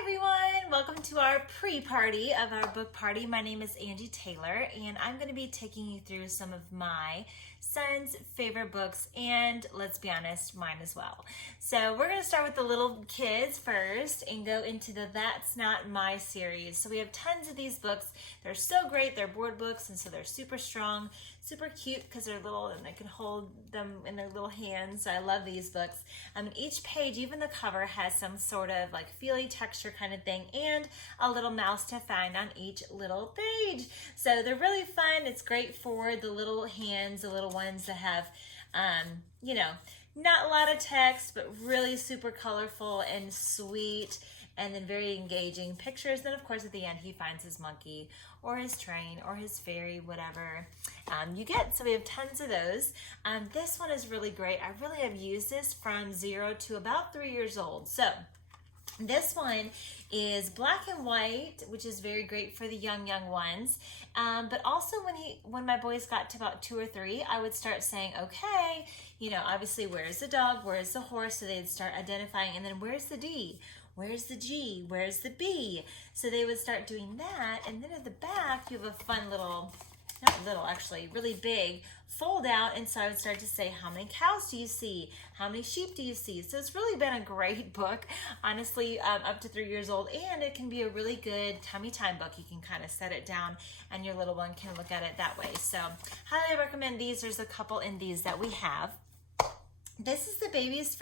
Hi everyone, welcome to our pre-party of our book party. My name is Angie Taylor and I'm going to be taking you through some of my son's favorite books and, let's be honest, mine as well. So we're going to start with the little kids first and go into the That's Not My series. So we have tons of these books. They're so great. They're board books and so they're super strong, super cute because they're little and they can hold them in their little hands. So I love these books. Each page, even the cover, has some sort of like feely texture kind of thing and a little mouse to find on each little page. So they're really fun. It's great for the little hands, the little ones that have, not a lot of text, but really super colorful and sweet, and then very engaging pictures. Then, of course, at the end, he finds his monkey or his train or his fairy, whatever you get. So we have tons of those. This one is really great. I really have used this from 0 to about 3 years old. So this one is black and white, which is very great for the young ones. But also when my boys got to about 2 or 3, I would start saying, okay, obviously, where's the dog? Where's the horse? So they'd start identifying, and then where's the D? Where's the G? Where's the B? So they would start doing that. And then at the back, you have a fun little, not little actually, really big fold out. And so I would start to say, how many cows do you see? How many sheep do you see? So it's really been a great book, honestly, up to 3 years old. And it can be a really good tummy time book. You can kind of set it down and your little one can look at it that way. So highly recommend these. There's a couple in these that we have. This is the baby's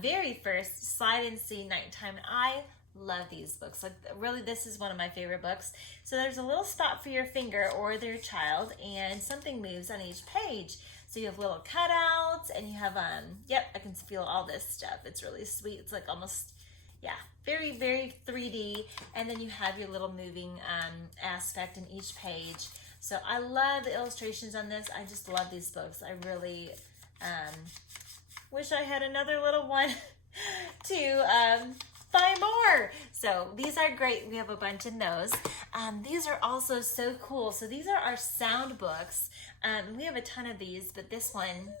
very first slide and see nighttime. I love these books. Like, really, this is one of my favorite books. So there's a little spot for your finger or their child, and something moves on each page. So you have little cutouts, and you have I can feel all this stuff. It's really sweet. It's like almost, very, very 3D. And then you have your little moving aspect in each page. So I love the illustrations on this. I just love these books. I really wish I had another little one to buy more. So these are great. We have a bunch in those. These are also so cool. So these are our sound books. We have a ton of these, but this one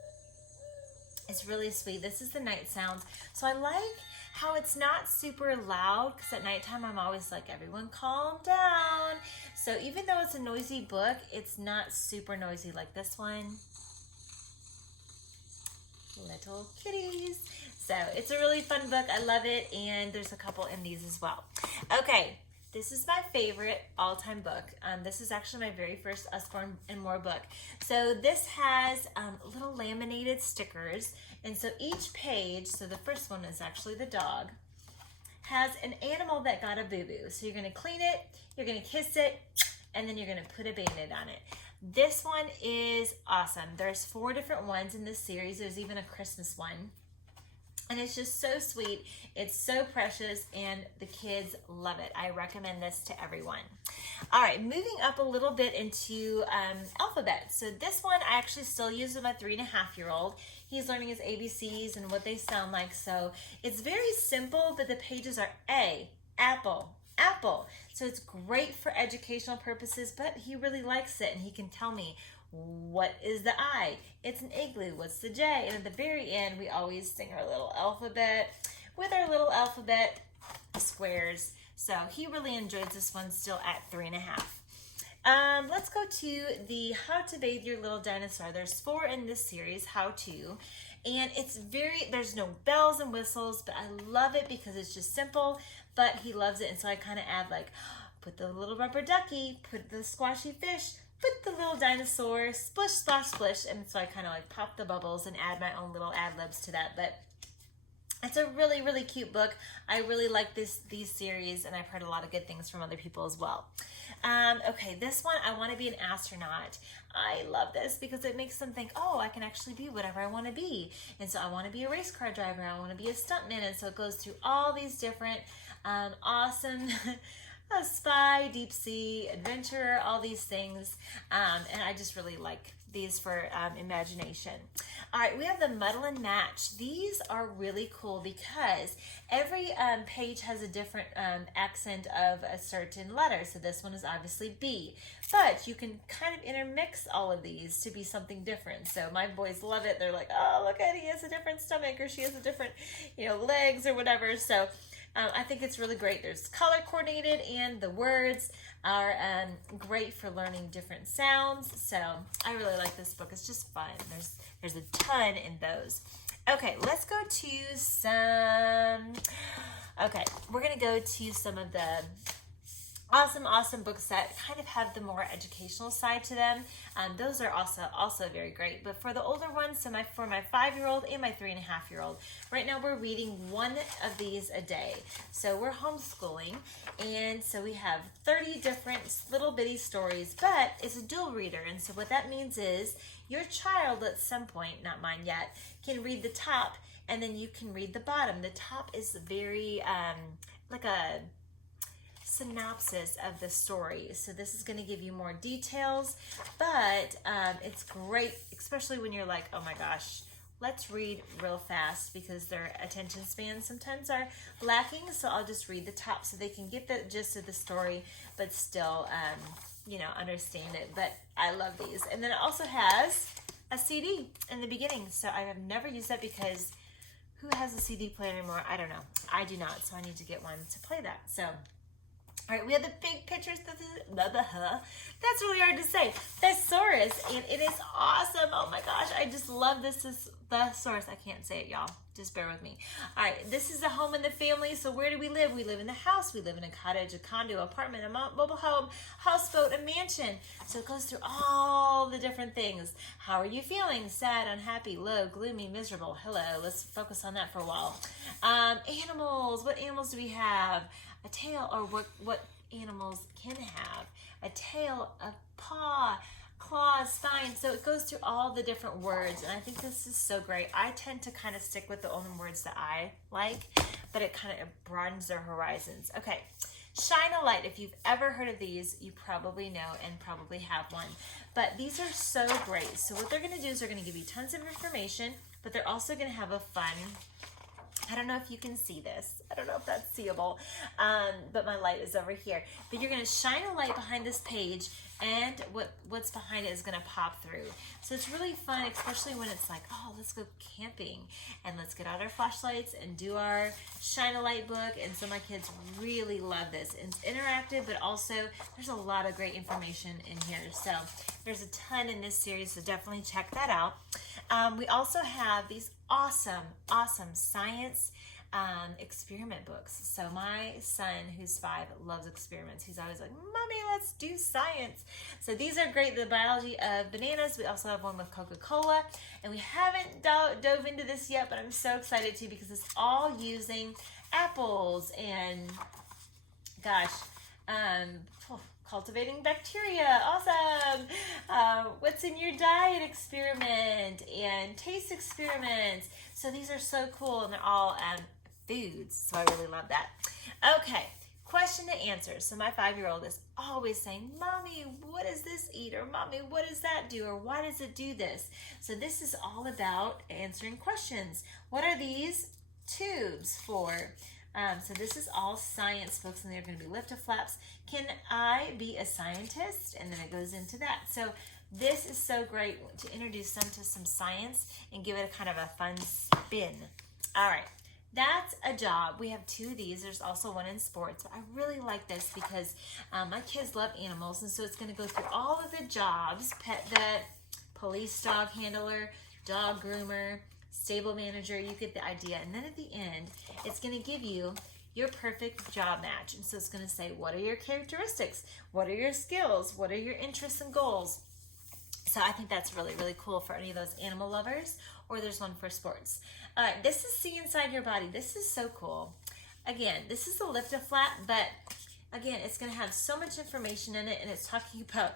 is really sweet. This is the night sounds. So I like how it's not super loud, because at nighttime I'm always like, everyone calm down. So even though it's a noisy book, it's not super noisy like this one. Little kitties. So it's a really fun book. I love it, and there's a couple in these as well. Okay, this is my favorite all-time book. This is actually my very first Usborne More book. So this has little laminated stickers, and so each page, so the first one is actually the dog, has an animal that got a boo-boo. So you're going to clean it, you're going to kiss it, and then you're going to put a Band-Aid on it. This one is awesome. There's 4 different ones in this series. There's even a Christmas one. And it's just so sweet. It's so precious, and the kids love it. I recommend this to everyone. All right, moving up a little bit into alphabet. So this one I actually still use with my 3.5-year-old. He's learning his ABCs and what they sound like. So it's very simple, but the pages are A, apple, apple. So it's great for educational purposes, but he really likes it, and he can tell me, what is the I? It's an igloo. What's the J? And at the very end, we always sing our little alphabet with our little alphabet squares. So he really enjoys this one still at 3.5. Let's go to the How to Bathe Your Little Dinosaur. There's 4 in this series, How To. And there's no bells and whistles, but I love it because it's just simple, but he loves it. And so I kind of add like, put the little rubber ducky, put the squashy fish, put the little dinosaur, splish, splash, splish. And so I kind of like pop the bubbles and add my own little ad-libs to that. But it's a really, really cute book. I really like these series, and I've heard a lot of good things from other people as well. Okay, this one, I Want to Be an Astronaut. I love this because it makes them think, oh, I can actually be whatever I want to be. And so I want to be a race car driver. I want to be a stuntman. And so it goes through all these different awesome spy, deep sea, adventure, all these things. And I just really like these for imagination. All right, we have the Muddle Match. These are really cool because every page has a different accent of a certain letter. So this one is obviously B, but you can kind of intermix all of these to be something different. So my boys love it. They're like, oh, look at, he has a different stomach, or she has a different, legs or whatever. So I think it's really great. There's color coordinated, and the words are great for learning different sounds. So I really like this book. It's just fun. There's a ton in those. Okay, let's go to some. Okay, we're gonna go to some of the awesome books that kind of have the more educational side to them. Those are also very great. But for the older ones, so for my 5-year-old and my 3.5-year-old, right now we're reading one of these a day. So we're homeschooling, and so we have 30 different little bitty stories, but it's a dual reader. And so what that means is your child at some point, not mine yet, can read the top, and then you can read the bottom. The top is very like a synopsis of the story. So this is going to give you more details, but it's great, especially when you're like, oh my gosh, let's read real fast, because their attention spans sometimes are lacking. So I'll just read the top so they can get the gist of the story, but still, understand it. But I love these. And then it also has a CD in the beginning. So I have never used that, because who has a CD player anymore? I don't know. I do not. So I need to get one to play that. So all right, we have the big pictures. That's really hard to say. Thesaurus, and it is awesome. Oh my gosh, I just love this. Thesaurus. I can't say it, y'all. Just bear with me. All right, this is the home and the family. So where do we live? We live in the house. We live in a cottage, a condo, apartment, a mobile home, houseboat, a mansion. So it goes through all the different things. How are you feeling? Sad, unhappy, low, gloomy, miserable. Hello. Let's focus on that for a while. Animals. What animals do we have? A tail, or what animals can have. A tail, a paw, claws, spine. So it goes through all the different words, and I think this is so great. I tend to kind of stick with the only words that I like, but it kind of broadens their horizons. Okay, Shine a Light. If you've ever heard of these, you probably know and probably have one. But these are so great. So what they're going to do is they're going to give you tons of information, but they're also going to have a fun, I don't know if you can see this. I don't know if that's seeable, but my light is over here. But you're going to shine a light behind this page, and what's behind it is going to pop through. So it's really fun, especially when it's like, oh, let's go camping, and let's get out our flashlights and do our shine a light book. And so my kids really love this. It's interactive, but also there's a lot of great information in here. So there's a ton in this series, so definitely check that out. We also have these awesome science experiment books. So my son, who's 5, loves experiments. He's always like, Mommy, let's do science. So these are great. The biology of bananas. We also have one with Coca-Cola, and we haven't dove into this yet, but I'm so excited to, because it's all using apples and cultivating bacteria. Awesome. What's in your diet experiment, and taste experiments. So these are so cool, and they're all foods. So I really love that. Okay, question to answer. So my 5-year-old is always saying, Mommy, what does this eat? Or Mommy, what does that do? Or why does it do this? So this is all about answering questions. What are these tubes for? So this is all science books, and they're going to be lift flaps. Can I be a scientist? And then it goes into that. So this is so great to introduce them to some science and give it a kind of a fun spin. All right, that's a job. We have 2 of these. There's also one in sports. But I really like this because my kids love animals, and so it's going to go through all of the jobs: pet vet, police dog handler, dog groomer, stable manager. You get the idea. And then at the end, it's going to give you your perfect job match. And so it's going to say, what are your characteristics? What are your skills? What are your interests and goals? So I think that's really, really cool for any of those animal lovers, or there's one for sports. All right, this is See Inside Your Body. This is so cool. Again, this is a lift a flap, but again, it's going to have so much information in it, and it's talking about,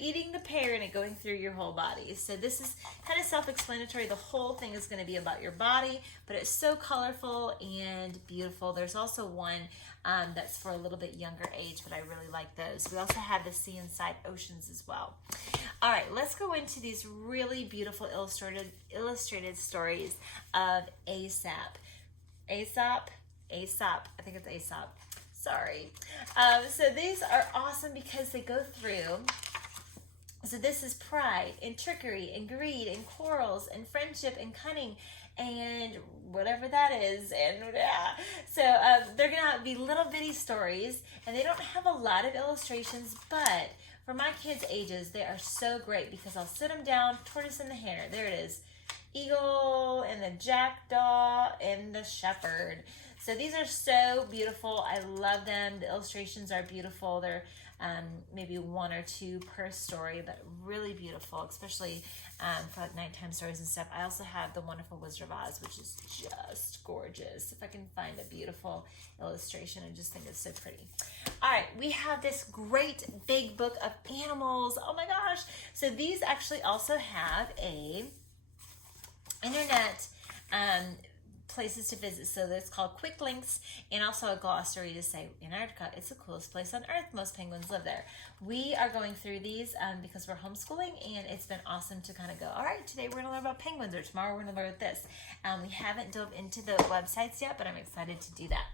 eating the pear and it going through your whole body. So this is kind of self-explanatory. The whole thing is going to be about your body, but it's so colorful and beautiful. There's also one that's for a little bit younger age, but I really like those. We also have the See Inside Oceans as well. All right, let's go into these really beautiful illustrated stories of Aesop. Aesop, I think it's Aesop. Sorry. So these are awesome because they go through. So this is pride and trickery and greed and quarrels and friendship and cunning and whatever that is. And so they're out be little bitty stories, and they don't have a lot of illustrations, but for my kids' ages, they are so great because I'll sit them down, tortoise and the hare. There it is. Eagle and the jackdaw and the shepherd. So these are so beautiful. I love them. The illustrations are beautiful. They're maybe 1 or 2 per story, but really beautiful, especially for like nighttime stories and stuff. I also have The Wonderful Wizard of Oz, which is just gorgeous. If I can find a beautiful illustration, I just think it's so pretty. All right, we have this great big book of animals. Oh my gosh. So these actually also have a internet places to visit. So it's called Quick Links, and also a glossary to say Antarctica, it's the coolest place on earth. Most penguins live there. We are going through these because we're homeschooling, and it's been awesome to kind of go, all right, today we're going to learn about penguins, or tomorrow we're going to learn about this. We haven't dove into the websites yet, but I'm excited to do that.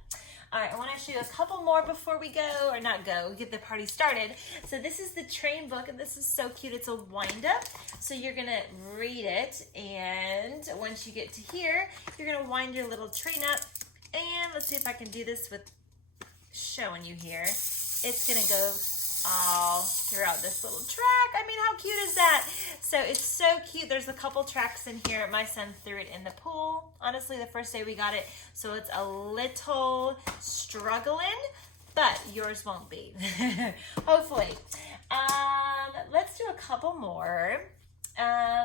All right, I want to show you a couple more before we go, or not go, get the party started. So this is the train book, and this is so cute. It's a wind-up. So you're going to read it, and once you get to here, you're going to wind your little train up. And let's see if I can do this with showing you here. It's going to go all throughout this little track. I mean, how cute is that? So it's so cute. There's a couple tracks in here. My son threw it in the pool, honestly, the first day we got it. So it's a little struggling, but yours won't be. Hopefully. Let's do a couple more.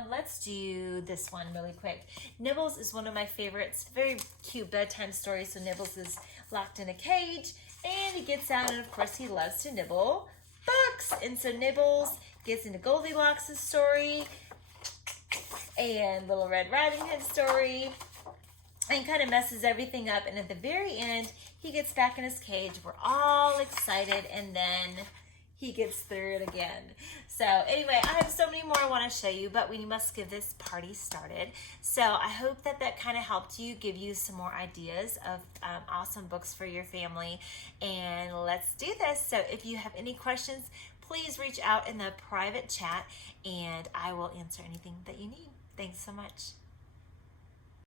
Let's do this one really quick. Nibbles is one of my favorites. Very cute bedtime story. So Nibbles is locked in a cage, and he gets out, and of course he loves to nibble books. And so Nibbles gets into Goldilocks' story and Little Red Riding Hood story, and kind of messes everything up. And at the very end, he gets back in his cage. We're all excited, and then he gets through it again. So anyway, I have so many more I want to show you, but we must get this party started. So I hope that that kind of helped you, give you some more ideas of awesome books for your family. And let's do this. So if you have any questions, please reach out in the private chat, and I will answer anything that you need. Thanks so much.